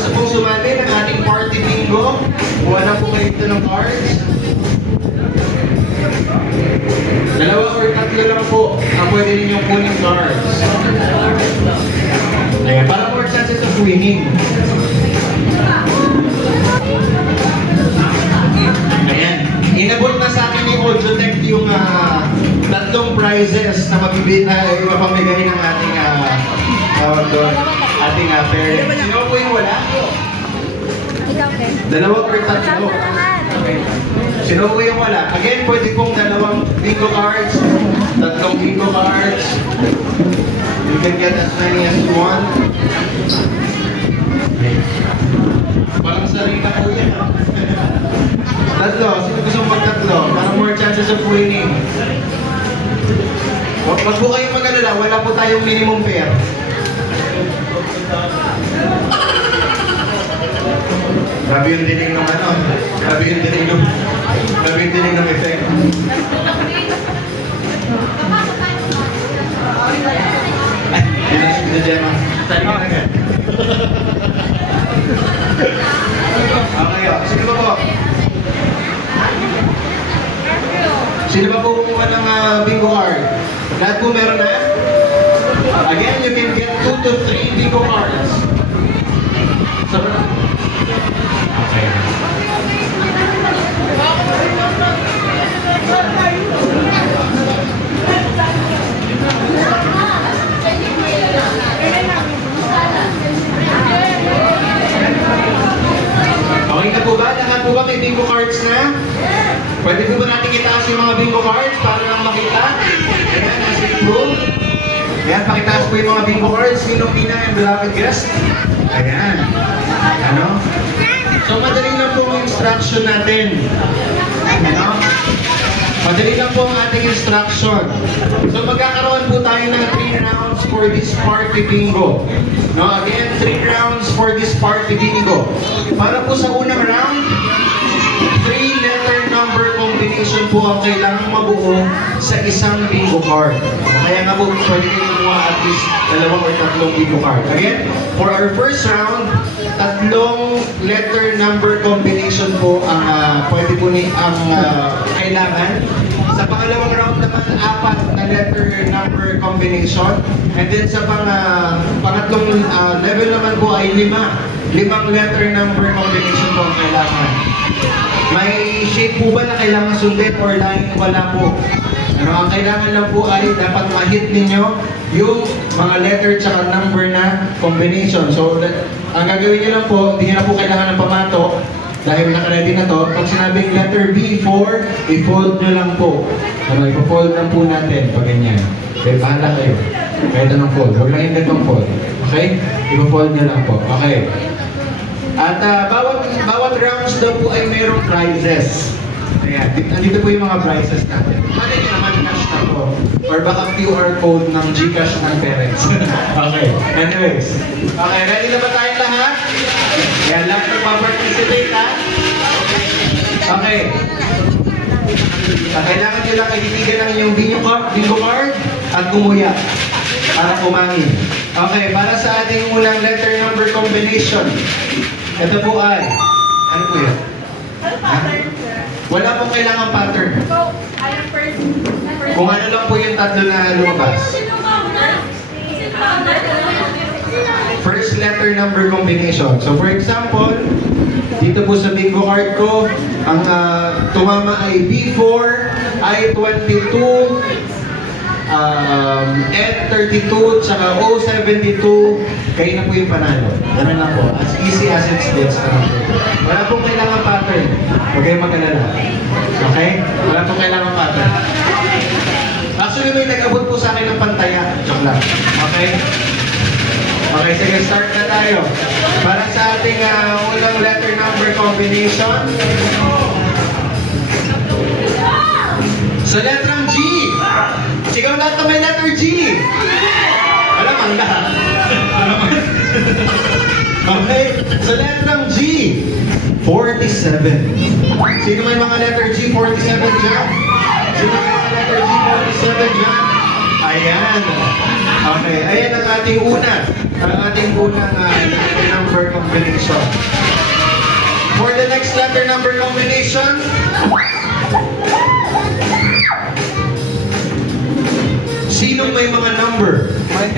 gusto pong sumali ng ating party bingo, kuha na po kayo dito ng cards. Dalawa or tatlo lang po ang pwede ninyong kunin cards. Ayan, para more chances of winning. Ayan, inabot na sa akin ni Audiotech yung tatlong prizes na mapamigay ng ating tawag doon, ating parents. Sino po yung wala? Dalawa or tatlo? Okay. Sino po yung wala? Again, pwede pong dalawang bingo cards, tatlong bingo cards. You can get as many as you want. Parang sarili na po yan. Tatlo. Sino gusto magtatlo? Para more chances of winning. Wag po kayong mag-alala. Wala po tayong minimum pair. Grabe yung dinig ng ano. Grabe yung dinig ng effect. Ay, yun ang sige na dyan. Sali ka na agad. Okay, sino ba po? Sino ba po kumuha ng bingo card? Lahat po meron na? Again, you can get 2 to 3 bingo cards. Okay. Okay na po ba? Lahat po ba may bingo cards na? Pwede po ba natin itaas yung mga bingo cards para lang makita? Ayan, nasa room. Ayan, pakitaas po yung mga bingo cards. Sinong pinang and beloved guest? Ayan. Ano? So, madali lang po ang instruction natin. Ano? Madali lang po ang ating instruction. So, magkakaroon po tayo ng 3 rounds for this party bingo. No? Again, 3 rounds for this party bingo. Para po sa unang round, 3-letter number combination po ang kailangang mabuo sa isang bingo card. Kaya nga po, pwede kayo kumuha at least 2 or 3 bingo card. Again, for our first round, 3 letter number combination po ang pwede po ang kailangan. Sa pangalawang round naman, 4 na letter number combination. And then sa pangatlong level naman po ay 5 letter number combination po ang kailangan. May shape po ba na kailangan sundin or line? Wala po. Ano, ang kailangan lang po ay dapat ma-hit ninyo yung mga letter tsaka number na combination. So, ang gagawin nyo lang po, hindi nyo na po kailangan ng pamato dahil naka-ready na to. Pag sinabing letter B4, i-fold nyo lang po. Ano, i-fold lang po natin pag ganyan. Okay, bahala kayo. Kahit anong fold. Huwag lang yung ganitong fold. Okay? I-fold nyo lang po. Okay. At bawat rounds daw po ay mayroong prizes. Ayan, nandito po yung mga prizes natin. Pwede nyo naman cash na po. Or baka QR code ng Gcash ng parents. Okay, anyways. Okay, ready na ba tayong lahat? Ayan, lahat nagpa-participate ha? Okay. Kailangan nyo lang ibibigyan ng inyong bingo card at gumuya para kumangin. Okay, para sa ating unang letter number combination. Ito po ay, ano po yun? Wala pong kailangan pattern. Kung ano lang po yung 3 na lumabas. First letter number combination. So for example, dito po sa bingo card ko, ang tumama ay B4, I22, N32, tsaka O72, kayo na po yung panalo. Ganun lang po. As easy as it gets. Wala pong kailangan pattern. Huwag kayong mag-alala. Okay? Wala pong kailangan pattern. Actually, may nag-abot po sa akin ng pantaya. Joke lang. Okay? Okay, sige, start na tayo. Para sa ating unang letter number combination. Sa letrang G. Sigaw lahat na may letter G. Alam ang lahat. Okay, sa letrang G. 47. Sino may mga letter G? 47 dyan? Sino may mga letter G? 47 dyan? Ayan. Okay, ayan ang ating una. Ang ating unang number combination. combination. For the next letter number combination, sino may mga number? 1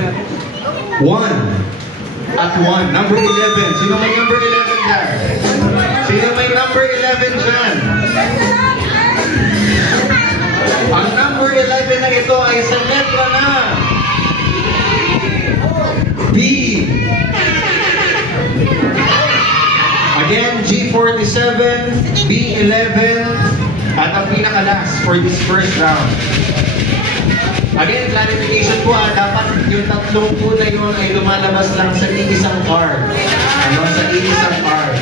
at 1. Number 11. Sino may number 11 dyan? Sino may number 11 dyan? Ang number 11 na ito ay sa letra na B. Again, G47, B11, at ang pinaka-last for this first round. Again, clarification po dapat yung tatlong po na yun ay lumalabas lang sa iisang card. Ano? Sa iisang card.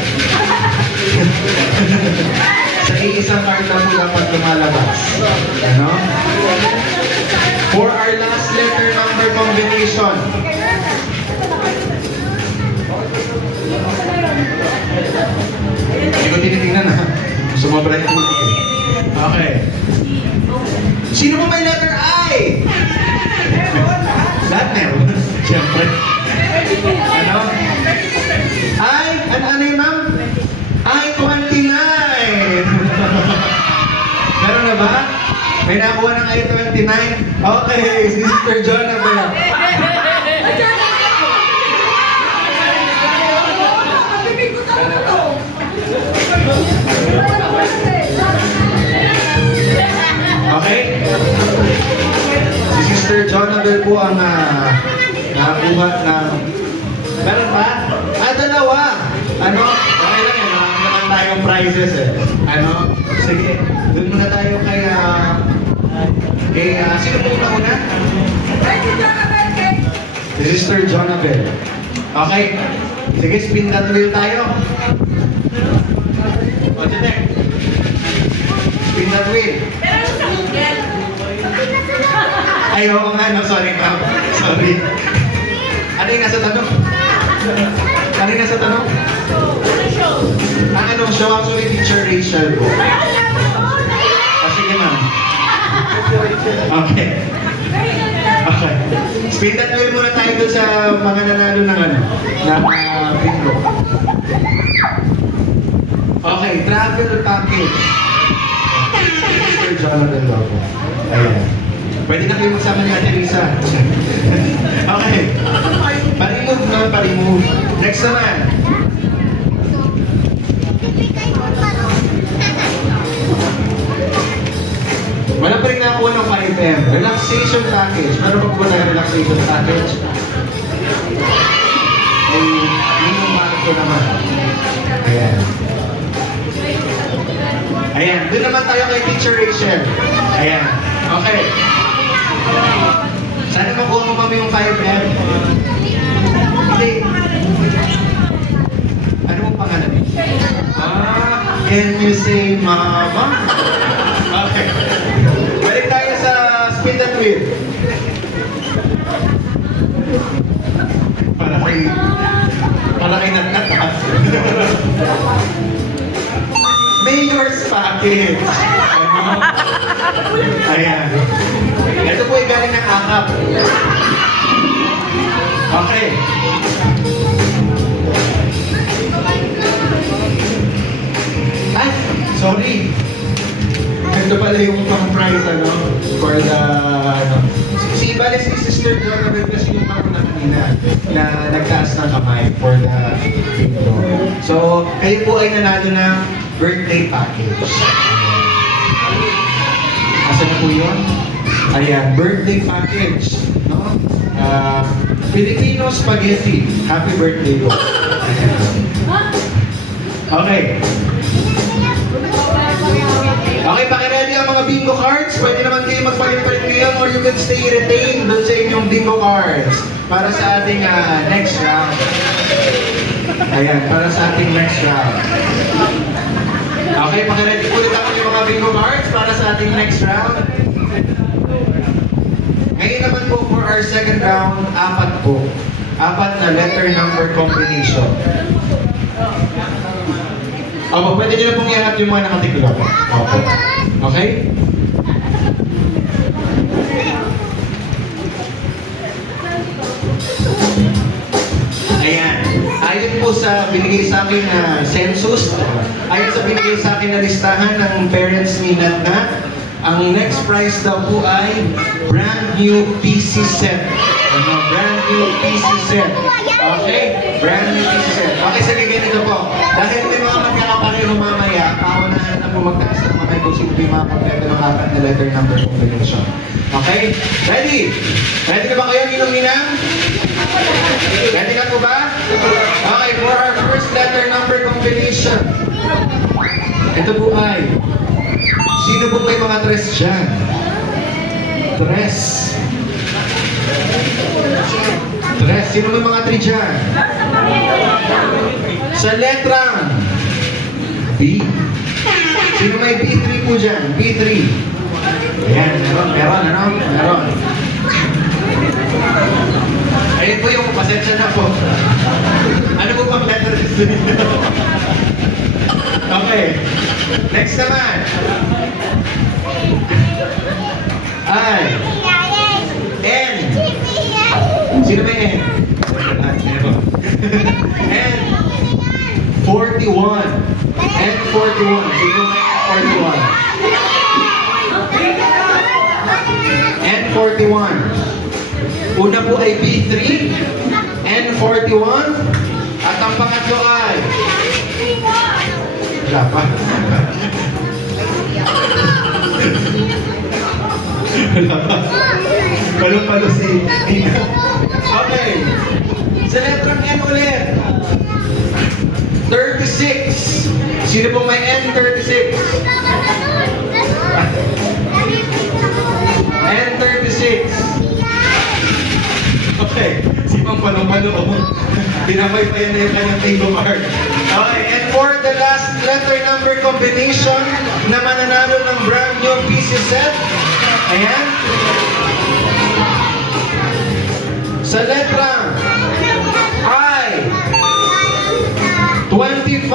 Sa iisang card lang po dapat lumalabas. Ano? For our last letter number combination. Hindi ko tinitingnan ha. Sumobra yung ulit eh. Okay. Sino mo may letter I? Lahat meron. Siyempre. Ano? I? Ano yun, ma'am? I-29. Meron na ba? May nakuha ng I-29? Okay, si Sister John na ba? Okay? Si Sister Jonathan po ang nakakuha ng... Meron ba? Dalawa! Ano? Okay lang yan. Naman tayong prizes eh. Ano? Sige. Doon muna tayo kay... sino po una? Si Sister Jonathan. Okay. Sige, spin that wheel tayo. O, Janek. Spin that wheel. Ay, oo nga, no, sorry ma'am. Sorry. Ano yung nasa tanong? Ano yung nasa tanong? Ang anong show? Actually, Teacher Rachel po. Sige ma'am. Okay. Okay. Spin that wheel muna tayo doon sa mga nanalo ng bingo. Okay, travel package. Mr. Jonathan Lobo. Ayan. Pwede na kayo magsama ni Ate Lisa. Okay. Pa-remove na, pa-remove. Next naman. Wala pa rin nakuha ng 5M. Relaxation package. Meron pa po na relaxation package? Ay, minimum marko naman. Ayan. Ayan. Doon naman tayo kay Teacher Rachel. Ayan. Okay. Sana makuha mo kami yung 5M. Hindi. Ano mong pangalan? Can you say mama? Okay. Balik tayo sa spin that wheel. Para kay Natnat ha? Mayor's package. Ano? Ayan. Ito po ay galing ng akap. Okay. Ay, sorry. Ito pala yung pang-prize, for the, Si Sister Jonathan kasi yung pang-una kanina na nagtaas ng kamay for the bingo. So, kayo po ay nanalo ng birthday package. Asa na po yun? Ayan, birthday package. No? Filipino spaghetti. Happy birthday po. Okay. Okay, pakiready ang mga bingo cards. Pwede naman kayo magpalit-palit ngayon or you can stay retained doon sa inyong bingo cards para sa ating next round. Ayan, para sa ating next round. Okay, pakiready ulit ako yung mga bingo cards para sa ating next round. Ngayon naman po for our second round, 4 po. 4 na letter number combination. Opo, pwede nyo na pong iangat yung mga nakatiklop. Opo. Okay? Ayan. Ayon po sa sa binigay sa akin na census, ayon sa binigay sa akin na listahan ng parents ni Natnat, ang next prize daw po ay brand new PC set. Brand new PC set. Okay? Brand new PC set. Okay, sige, ganito po. Dahil may mga magkakapareho mamaya, paunahan na po magtaas ng mga kung sino po yung mga kompleto ng apat na letter number combination. Okay? Ready? Ready na ba kayo, ninong-ninang? Ready na po ba? Okay, for our first letter number combination. Ito po ay, sino po may mga tres dyan? Tres. Tres. Sino may mga tri dyan? Sa letrang B. Sino may B3 po dyan? B3. Ayan, meron. Ayun po yung pasensya na po. Ano po bang letter gusto ninyo? Okay. Next naman. Ay. N. Sino may N? N. 41. N41. Sino may N41? N41. Una po ay B3, N41, at ang pangatlo ay... Wala pa. Wala pa. Palo-palo si Nina. Okay. Sa letrang N ulit. 36. Sino po may N36? N36. Okay. Si Mang Palo-Palo. Tinamay pa yan na yung kanyang bingo card. Okay. And for the last letter number combination na mananalo ng brand new PC set. Ayan. Sa letrang I. 25.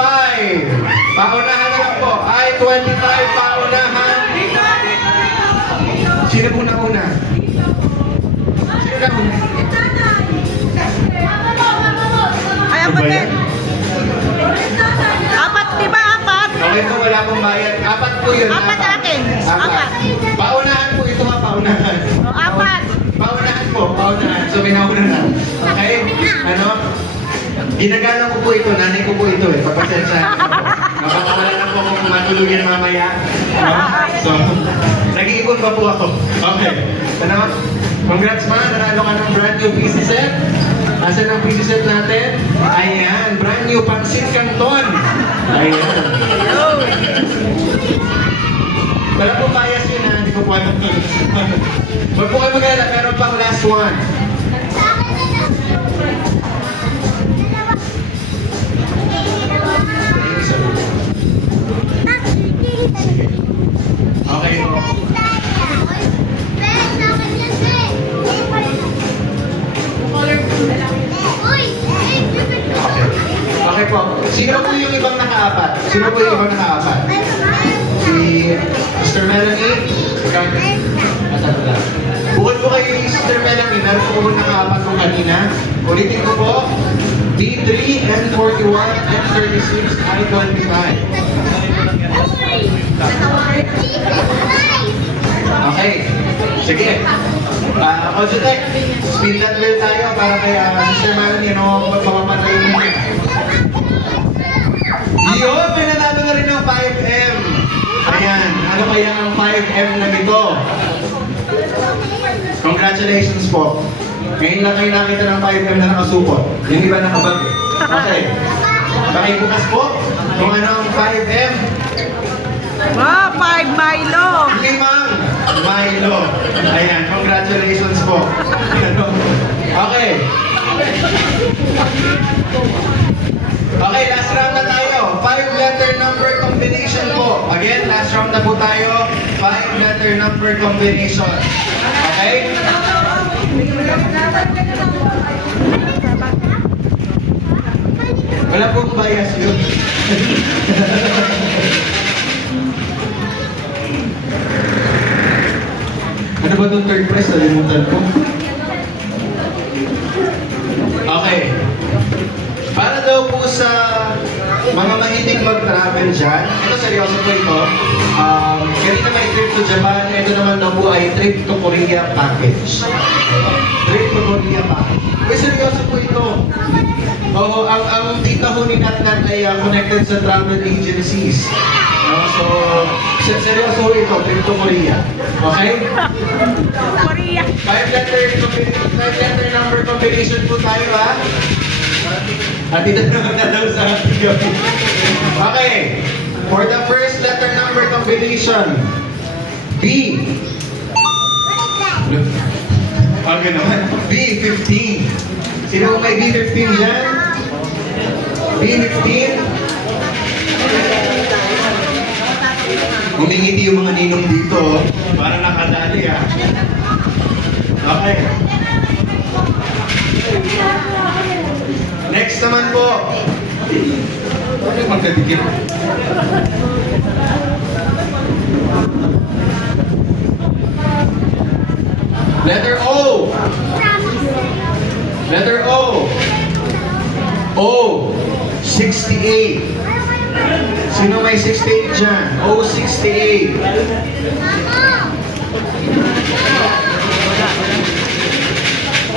Paunahan na lang po. I-25, paunahan. Sino po na-una? Sino na-una? Ay, apat din. Apat, di ba apat? Okay po, wala pong bayad. Apat po yun. Apat akin. Apat. Paunahan po ito ha, paunahan. O, apat. Paunahan po, paunahan. So, minauna na. Okay? Ano? Ginagalang ko po ito, nanay ko po ito eh. Pagpasensya. Mapakawala na po kung matuluyan mamaya. No? So, nag-iipon pa po ako. Okay. Ano? Congrats ma, nanalo ka ng brand new PC set. Asan ang PC set natin? Ayan, brand new Pansit Canton. Ayan. Wala po bias yun ha, hindi ko po alam. Huwag po kayo mag-alala, meron pang last one. Okay po. Okay po. Sino po yung ibang nakaapat? Sino po yung ibang nakaapat? Si Sister Melanie? Ikaw? Asan ba? Bukod po kayo yung Sister Melanie, meron po nakaapat po kanina. Ulitin ko po. D3, N41, N36, I25. Okay. Sige. Ojotech, spin that wheel tayo para kay Sister Melanie, ano magpapapatayo mo. Yun, may nanalo na rin ng 5M. Ayan, ano kaya ang 5M na nito? Congratulations po. Ngayon lang kayo nakita ng 5M na nakasupot. Yung iba nakabag eh. Okay. Pakibukas po kung ano ang 5M. Wow, 5 Milo. 5 Milo. Ayan, congratulations po. Okay. Okay, last round na tayo. 5-letter number combination po. Again, last round na po tayo. 5-letter number combination. Okay? Wala pong bias yun. Ano ba itong third prize? Nalimutan ko. Okay. Para daw po sa mga mahilig mag-travel dyan, ito seryoso po ito. Kanina may trip to Japan, ito naman daw po ay trip to Korea package. Trip to Korea package. Uy, seryoso po ito. Oo, ang tita ho ni Natnat ay connected sa travel agencies. So, seryoso ho ito, trip to Korea. Okay? Korea. 5-letter number combination po tayo, ha? At dito naman na daw sa ating gabi. Okay. For the first letter number combination, B. Okay naman. B15. Sino may B15 dyan? B15? Humingiti yung mga ninong dito. Para nakadali, ha? Okay. Next naman po. Ano yung magdadikip? Letter O. Letter O. O. 68. Sino may 68 dyan? O. 68.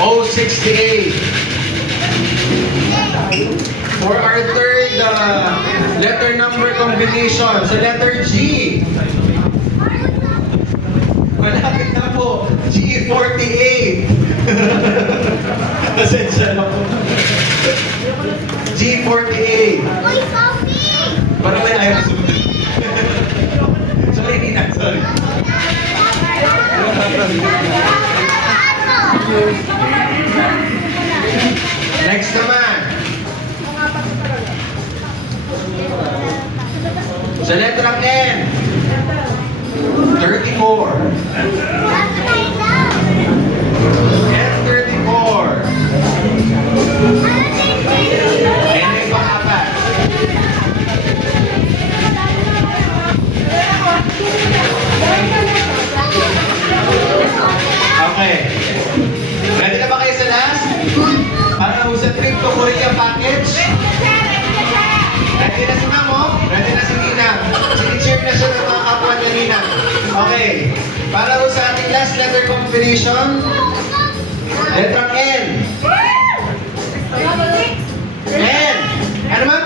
O. 68. For our third letter number combination, sa letter G. Malapit na po. G48. Pasensya na po. G48. Parang may ayaw sumunod. Sorry, Nina. Sorry. Next naman. Sa letrang N. 34. N34. N ay pang-apat. Okay. Ready na ba kayo sa last? Para po sa trip to Korea package? Ready na si Mamo? Ready na si Nina? Sini-cheer na siya ng mga kapwa niya Nina. Okay. Para po sa ating last letter combination, letrang N. N. Ano ma'am?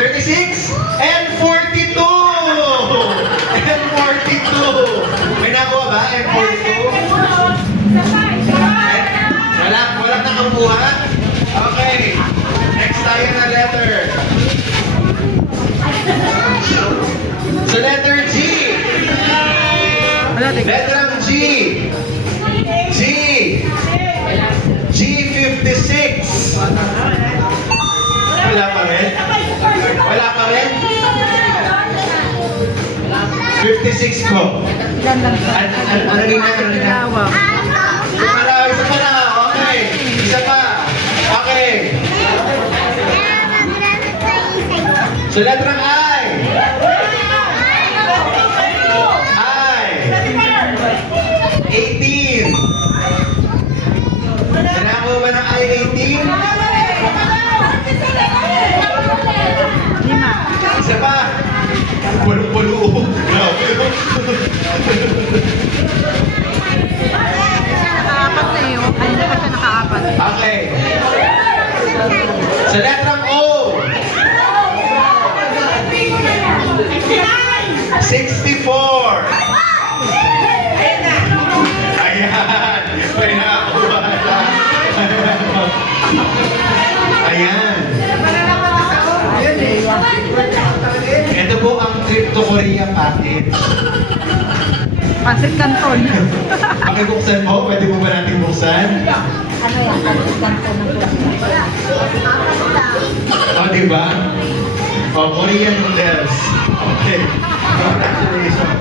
36? N42! N42! May nakuha ba? N42? Walang nakabuha? Okay. Next tayo na letter. So letter G. Letter G. G. G56. Wala pa rin? Wala pa rin? 56 po. Ano nina? Isa pa na. Okay. Isa pa. Okay. So letter I. I. 18. Kailangan mo ba ng I-18? Isa pa. Pulo-pulo. Nakaapat na yun. Kanina pa siya nakaapat. Okay. Sa letrang O. 64. Ayan. May nakakuha na. Ayan. Ito po ang trip to Korea package. Pasit Canton. Pakibuksan mo, pwede mo ba natin buksan? Ano yan? Pasit Canton ng O, diba? O, Korean noodles. Okay. Congratulations.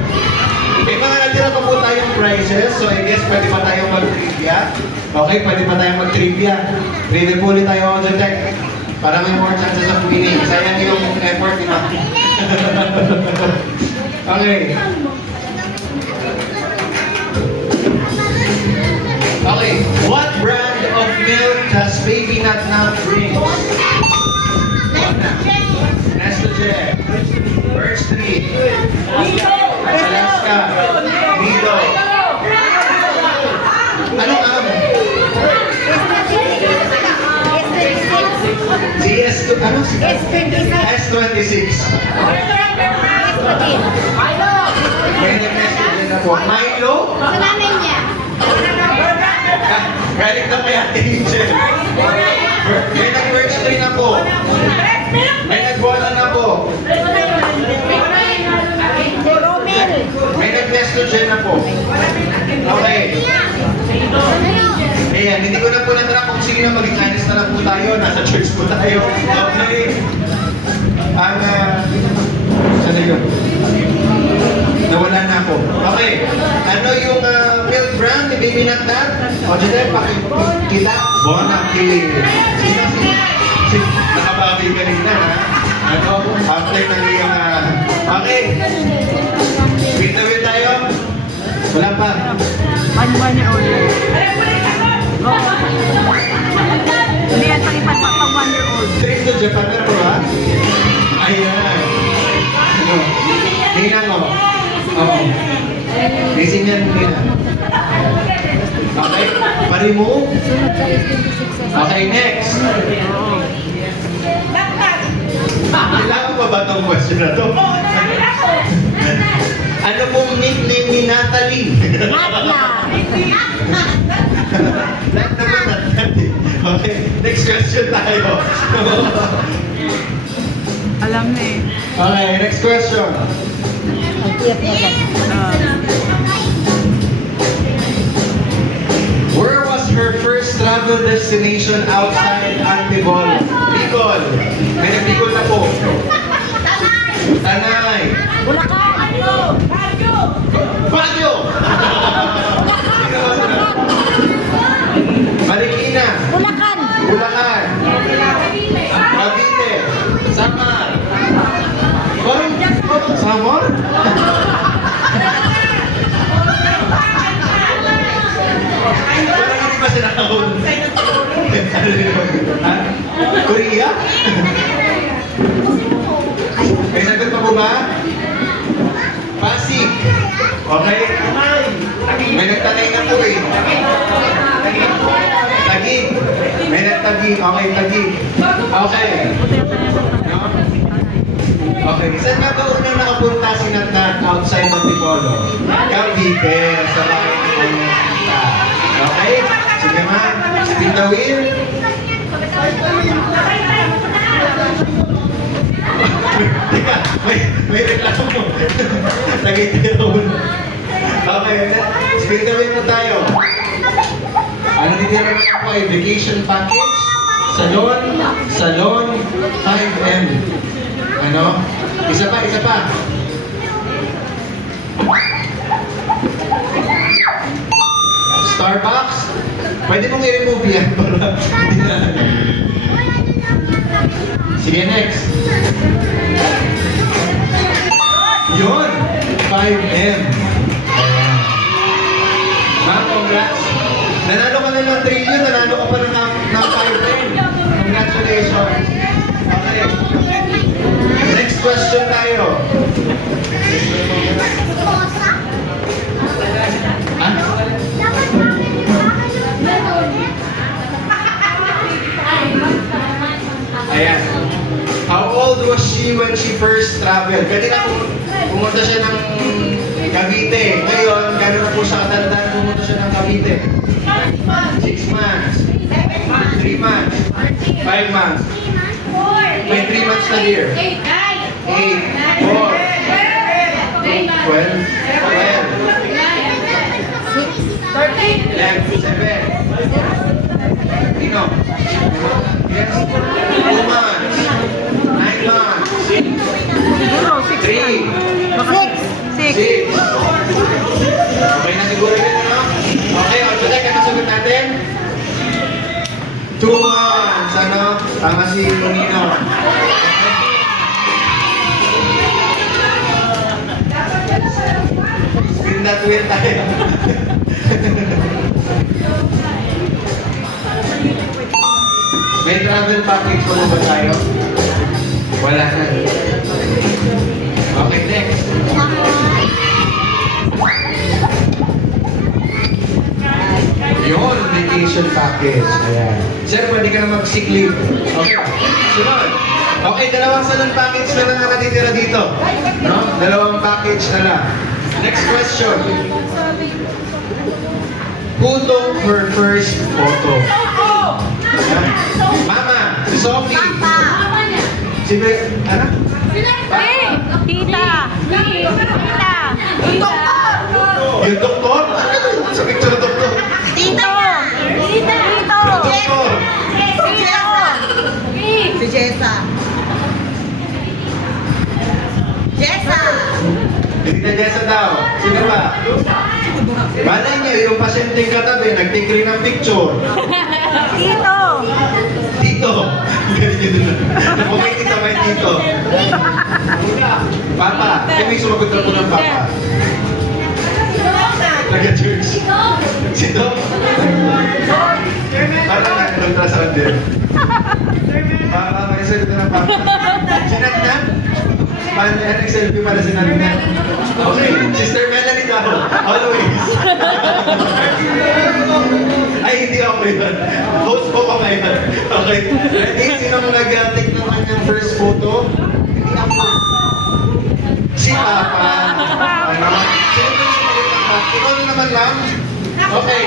May mga natira pa po tayong prizes, so I guess pwede pa tayong mag-trivia. Okay, pwede pa tayong mag-trivia. Trivia po ulit tayo on the deck. Para may more chances of winning. Sayang yung effort, di ba? Okay. Okay. What brand of milk does Baby Nat Nat drink? S26. May nag-message din na po. Milo? Sa nanay niya. Galing na kay Ate Angel. May nag-birthday na po. May nag-bola na po. Romel. May nag-nestogen na po. Okay. Ayan, hindi ko na po natara kung sige na maging honest na lang po tayo. Nasa church po tayo. Okay. Ang, saan na yun? Nawala na ako. Okay. Ano yung milk brand ni Baby Nagdar? O, dyan pakikita. Bona, kiling. Nakababi kanina, ha? Ano? After na yung, okay. Wait na wait tayo. Wala pa. 1 year old. Hindi yan pang ipan pang 1 year old. Trip to Japan, meron ba ba? Ayan. Ano? Tingnan mo. Oo. Gising yan, tingnan. Okay. Pa-remove. Okay, next. Kailangan pa ba itong question na to? Ano pong nickname ni Natalie? Lahat naman natin. Okay, next question tayo. Alam na eh. Okay, next question. Where was her first travel destination outside Antibol? Bicol. May nag-Bicol na po. Tanay. Baguio. Marikina. Bulacan. Bulacan. Cavite. Samar. Samar? Parang hindi pa sila nakahul. Ha? Korea? May sagot pa po ba? Pasig. Okay? May nagtanay na po eh. Tagig. May nagtagig. Okay, tagig. Okay. No? Okay. Saan nga ba unang nakapunta si Natnat outside of Antipolo? Cavite. Sa bahay ng kanyang tita. Okay? Sige man. Spin the wheel. Teka, may reklamo mo. Tagay-tayo mo. Okay, spin the wheel mo tayo. Ano titira naman ako ay vacation package? Salon 5M. Ano? Isa pa. Starbucks? Pwede mong i-remove yan para hindi na. Sige, next. Yun! 5M. Ma'am, congrats. Nanalo ka na ng trillion, nanalo ka pa ng 5M. Congratulations. Okay. Next question tayo. Ha? Ayan. How old was she when she first traveled? Kanina pumunta siya ng Cavite. Ngayon, gano'n na po siya katandaan pumunta siya ng Cavite? 6 months. 3 months. 5 months. May 3 months na here. 8, 4, 12, 11, 7. Tino? Yes? 2 months. 9 months. Siguro, 6 3. yan. Baka 6. 6. Okay na siguro yun, ano? Okay, o check, ano sagot natin? 2 months, ano? Tama si Monino. Spin that wheel tayo. May travel package pa ba tayo? Wala na. Okay, next. Yun, vacation package. Ayan. Sir, pwede ka na mag-sick leave. Okay. Sunod. Okay, dalawang salon package na lang ang natitira dito. No? Dalawang package na lang. Next question. Who took her first photo? Ayan. Mama, si Sophie. Si Be... Ano? Tita! Tita! Yung doktor? Sa picture ng doktor. Tito! Tito! Yung doktor. Si Jessa. Jessa! Hindi na Jessa daw. Sino ba? Malay niyo, yung pasyenteng katabi, nag-take ng picture. Tito! Tito. Ganyan yun. Okay, tita may tito. Papa. Eh, may sumagot na po ng papa. Nag-church. Si Doc. Parang nag-ultrasound din. Papa, may sagot na ng papa. Sinat na? Paano yan? Nag-selfie pala sinat na. Okay, Sister Melanie daw. Always. Ay, hindi ako yun. Host po ko ngayon. Okay. Ready? Sinong nag-take ng kanyang first photo? Hindi ako. Si Papa. Ano? Sino ba yung sumagot ng Papa? Ikaw na naman lang? Okay.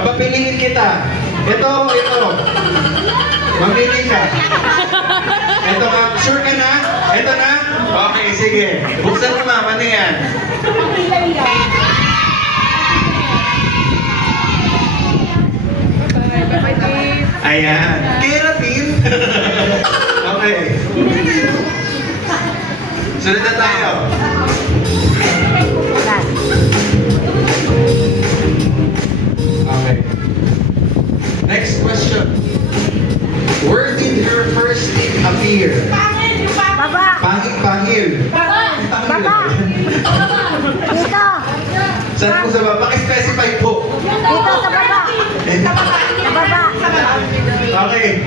Papapiliin kita. Ito. Mamili ka. Ito ka. Sure ka na? Ito na? Okay, sige. Buksan mo mama na yan. Ayan. Keratin. Okay. Sunod na tayo. Okay. Next question. Where did her first name appear? Baba! Pangil. Baba! Tito! Saan po sa baba? Paki-specify po. Tito sa baba! Sa baba! Okay.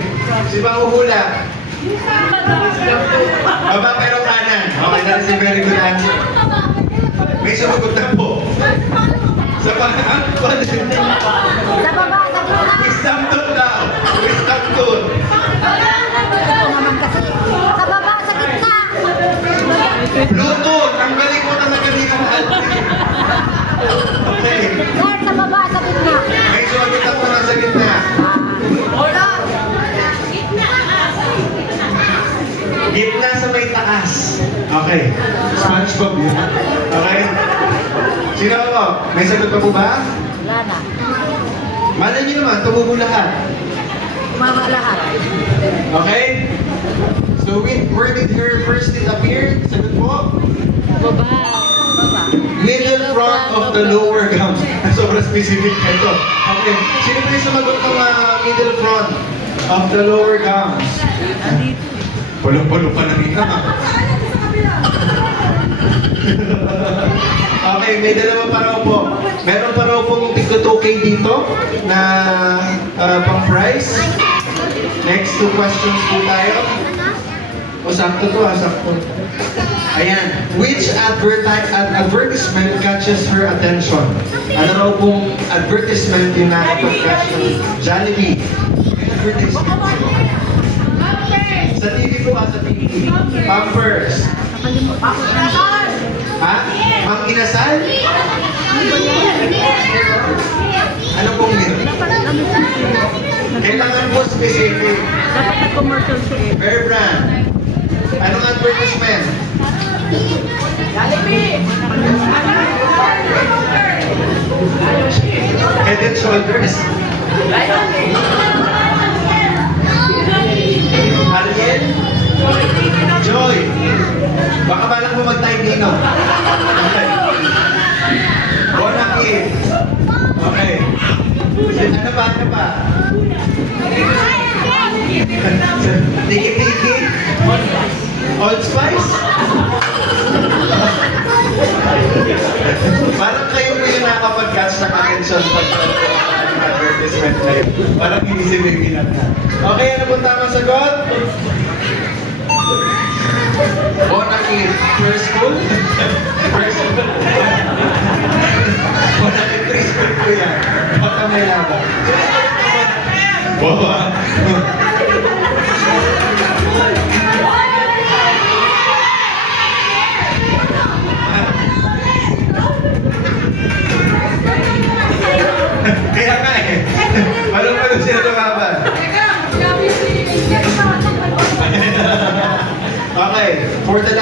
Si Pahuhula. Baba pero kanan. Okay, that is a very good answer. May sumagot na po. Sa kanan? Sa baba! Sa gitna! Wisdom tooth daw. Wisdom tooth. Ito naman kasi. Sa baba! Sa gitna! Bluetooth. Ang galing mo talaga dito. Okay. Sir, sa baba! Sa gitna! May sumagot na po nasa gitna. Gitna sa may taas. Okay. SpongeBob yun. Okay. Sino po? May sagot pa po ba? Wala na. Malay niyo naman, tumubo lahat. Mama lahat. Okay? So, where did her first name appear? Sagot po? Baba! Baba! Middle front of the lower gums. Sobrang specific na ito. Okay. Sino po yung sumagot ng middle front of the lower gums? Palo-palo pa ng ina. Okay, may dalawa pa raw po. Meron pa raw pong tigto 2K dito na pang prize. Next two questions po tayo. O sakto to sakto. Ayan. Which advertisement catches her attention? Ano raw pong advertisement yung nakapag-catch ng Jollibee? May advertisement. Sa TV po sa TV. Pampers. Ha? Mang inasal? Ano pong yun? Kailangan po specific. Dapat na commercial siya eh. Bear brand. Anong advertisement? Head and Shoulders. Ariel? Joy? Baka balak mo mag-time dino. Okay. Bonaki. Okay. Ano pa? Ano pa? Tiki-tiki? Old Spice? Parang kayo po yung nakapag-catch ng attention pag advertisement na yun. Parang inisipin na. Okay, ano po tamang sagot? Bonaki, first school? First school? Bonaki, preschool po yan. Baka may laban. Wow.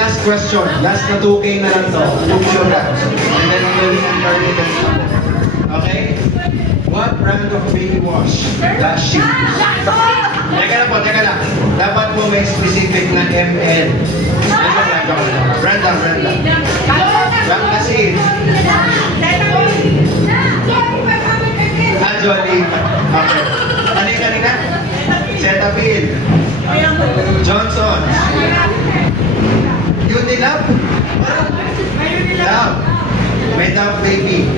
last question. Last na 2K na lang to. 2 kilograms. And then ang gawin ang target and stop. Okay? What brand of baby wash does she use? Teka lang. Dapat mo may specific na ML. Brenda. Brand kasi. Jolie. Okay. Ano yung kanina? Cetaphil. Johnson. Unilab. Love. May Dove baby.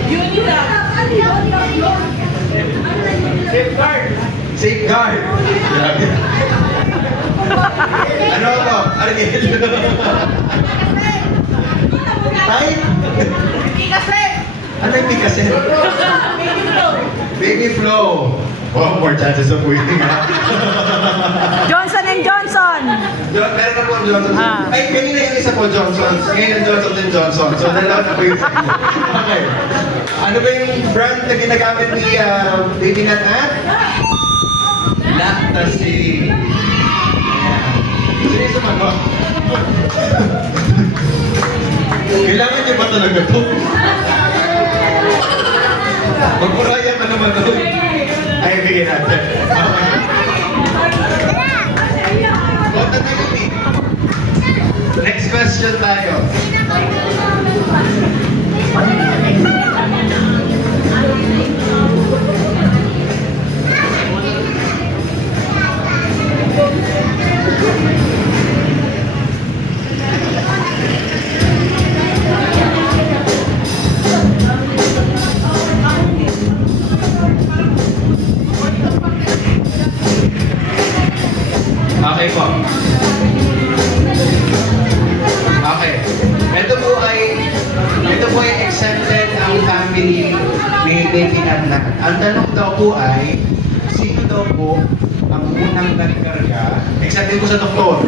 Safeguard. Grabe. Ano ako? Argel. Type? Ano yung Picasso? Baby Flow. Oh, more chances of winning, ha? Johnson & Johnson. Meron na po ang Johnson. Ah. Ay, kanina yung isa po Johnson. Ngayon ang Johnson. So, dalawa na po yung sa inyo. Okay. Ano ba yung brand na ginagamit ni Baby Nat, ha? Lactacid. Ayan. Sino yung sumagot? Kailangan niyo ba talaga to? Magpuraya ka naman to. Ay, bigyan natin. Okay. Konta tayo, Pete. Next question tayo. Okay po. Okay. Ito po ay exempted ang family ni Baby Nat. Ang tanong daw po ay, sino daw po ang unang nagkarga? Exempted po sa doktor.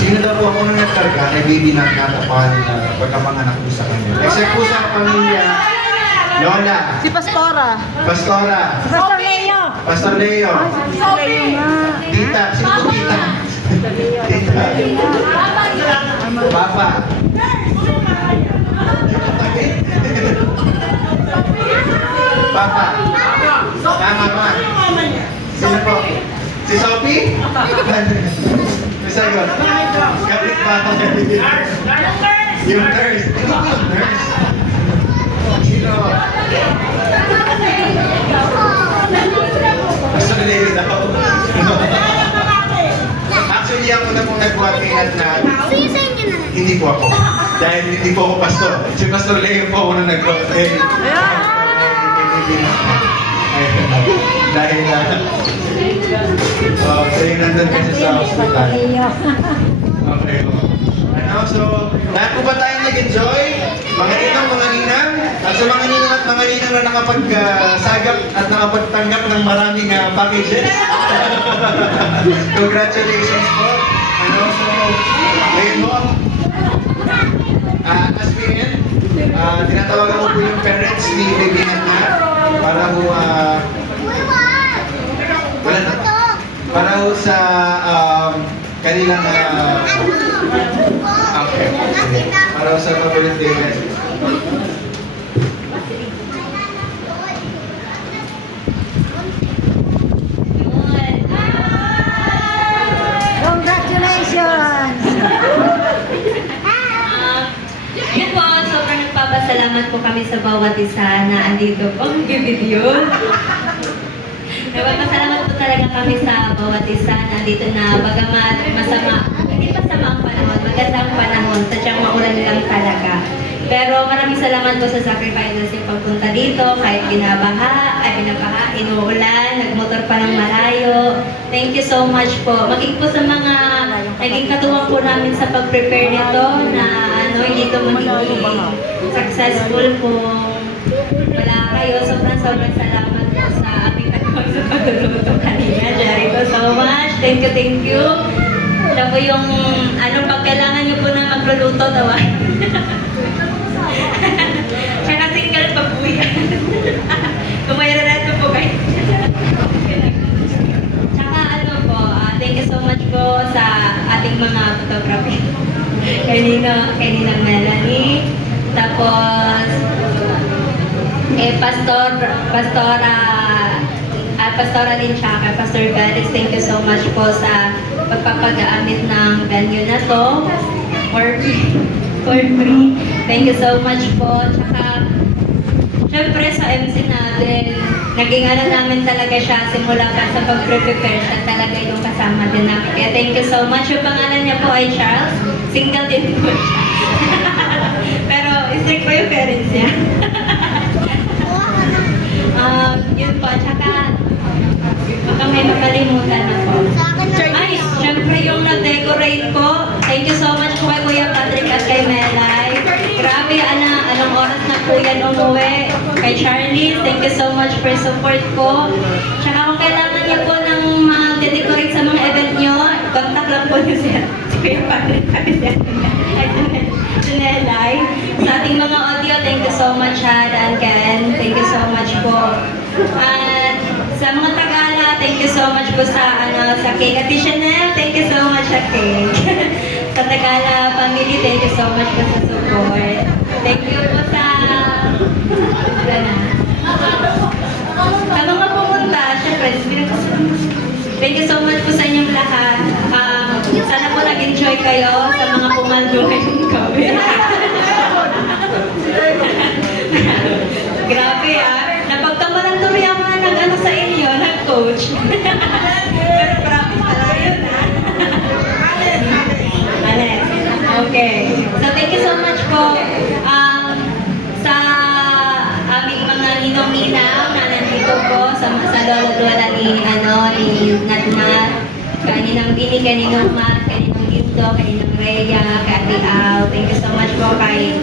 Sino daw po ang unang nagkarga kay Baby Nat upon pagkapanganak po sa kanya? Except po sa pamilya, Lola, Si Pastora. Pastora, Pastor Leo. Pastor Leo, Leo nga. Tita, sino po tita? Tita. Papa. Papa. Mama. Sino po? Si Sophie? Isa yun. Kapit bata. Yung nurse. Sino po yung nurse? Sino? Gusto nila yun daw. Actually, ako na pong nagbuhat kay Nat na hindi po ako. Dahil hindi po ako pastor. Si Pastor Leo po ako na nagbuhat kay dahil sa'yo nandun kasi sa hospital. Okay. Ano, so, lahat po ba tayo nag-enjoy? Mga ninang, mga ninang? At sa mga ninang at mga ninang na nakapagsagap at nakapagtanggap ng maraming packages. Congratulations po. Ano, so, ngayon po, as we end, tinatawagan ko po yung parents ni Baby Nat para ho, para ho sa kanilang okay. Para ho sa birthday message. Congratulations. Yun po, sobrang nagpapasalamat po kami sa bawat isa na andito po mag-video. Nagpapasalamat po talaga kami sa bawat isa na andito na bagamat masama, hindi masama ang panahon, magandang panahon, sadyang maulan lang talaga. Pero maraming salamat po sa sacrifices yung pagpunta dito, kahit binabaha, inuulan, nagmotor pa ng malayo. Thank you so much po. Maging po sa mga naging katuwang po namin sa pag-prepare nito na hindi ito magiging successful po. Wala kayo. Sobrang salamat po sa aming katuwang sa pagluluto kanina. Jerry po so much. Thank you. Siya po yung, pag kailangan niyo po na magluluto, tawag. Tsaka single pa po yan. Kumayra na ito po guys. Tsaka thank you so much po sa ating mga photography. Kay Ninang Melanie. Tapos, Pastora din siya, kay Pastor Felix, thank you so much po sa pagpapagamit ng venue na to for free. Thank you so much po. Tsaka, syempre sa MC natin, naging ano namin talaga siya, simula pa sa pag-prepare siya talaga yung kasama din namin. Kaya thank you so much. Yung pangalan niya po ay Charles. Single din po siya. Pero strict po yung parents niya. Yun po. Tsaka, baka may makalimutan ako. Ay, syempre yung nag-decorate po. Thank you so much po kay Kuya Patrick at kay Melay. Grabe, anong oras na po yan umuwi. Kay Charlie, thank you so much for support po. Tsaka kung kailangan niyo po ng mag-decorate sa mga event niyo, contact lang po niyo si Kuya Patrick at si Melay. Sa ating mga audio, thank you so much, Had and Ken. Thank you so much po. At sa mga Tagala, thank you so much po sa cake. At Chanel, thank you so much sa cake. Sa Tagala family, thank you so much po sa support. Thank you po sa mga pumunta, syempre, thank you so much po sa inyong lahat. Sana po nag-enjoy kayo sa mga pumaldo ngayong gabi. Grabe napagkamalan tuloy ako na nag-ano sa inyo, nag-coach. Pero promise pala yun Alex. Okay. So thank you so much po sa aming mga ninong-ninang na nandito po sa lolo-lola ni Natnat, kaninang Bini, kaninang Mat, kaninang Ginto, kaninang Rhea, kay Ate Al. Thank you so much po kay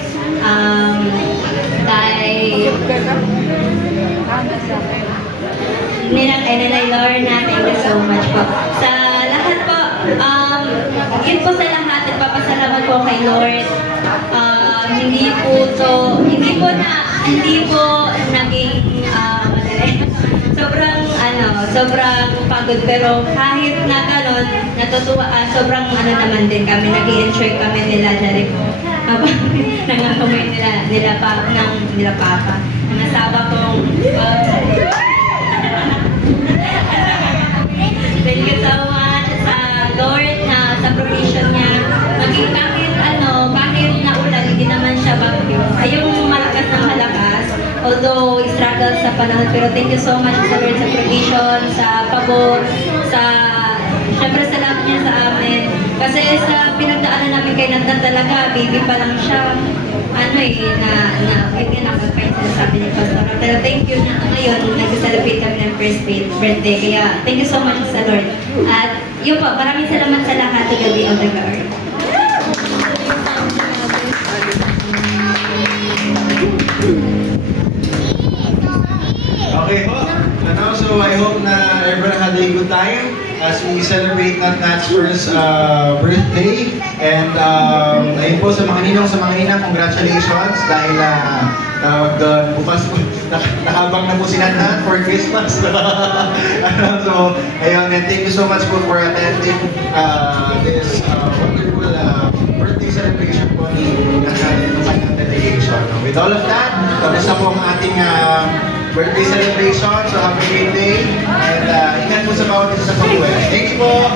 Nanay Lorna, thank you so much po. Sa lahat po, yun po sa lahat, nagpapasalamat po kay Lord. Hindi po naging madali. Sobrang pagod, pero kahit na gano'n, natutuwa, sobrang naman din kami, nag-i-enjoy kami nila dyan po. Habang nangangamay nila Papa. Nangasaba kong, thank you so much sa Lord na sa provision niya. Maging kahit na ulan, hindi naman siya bagyo. Ay yung malakas ng malakas, although struggle sa panahon, pero thank you so much sa Lord sa provision, sa pabor, syempre sa lahat niya sa amin. Kasi sa pinagdaanan namin kay Nathan talaga, baby pa lang siya. Yun nakapagpain sa sabi ni Pastor. Pero thank you na ngayon, nag-celebrate kami ng first birthday. Kaya thank you so much sa Lord. At yun po, maraming salamat sa lahat. To the be of the Lord. Okay po. So I hope na everyone had a good time as we celebrate Nat's first birthday. And ayun po sa mga ninang, congratulations dahil tawag doon, bukas po, nahabang na po si Nat for Christmas. So, ayun, and thank you so much po for attending this wonderful birthday celebration po ni Nat ng kanyang delegation. With all of that, tapos na po ang ating birthday celebration. So, happy birthday. And ingat po sa bawat isa sa pag-uwi. Thank you po.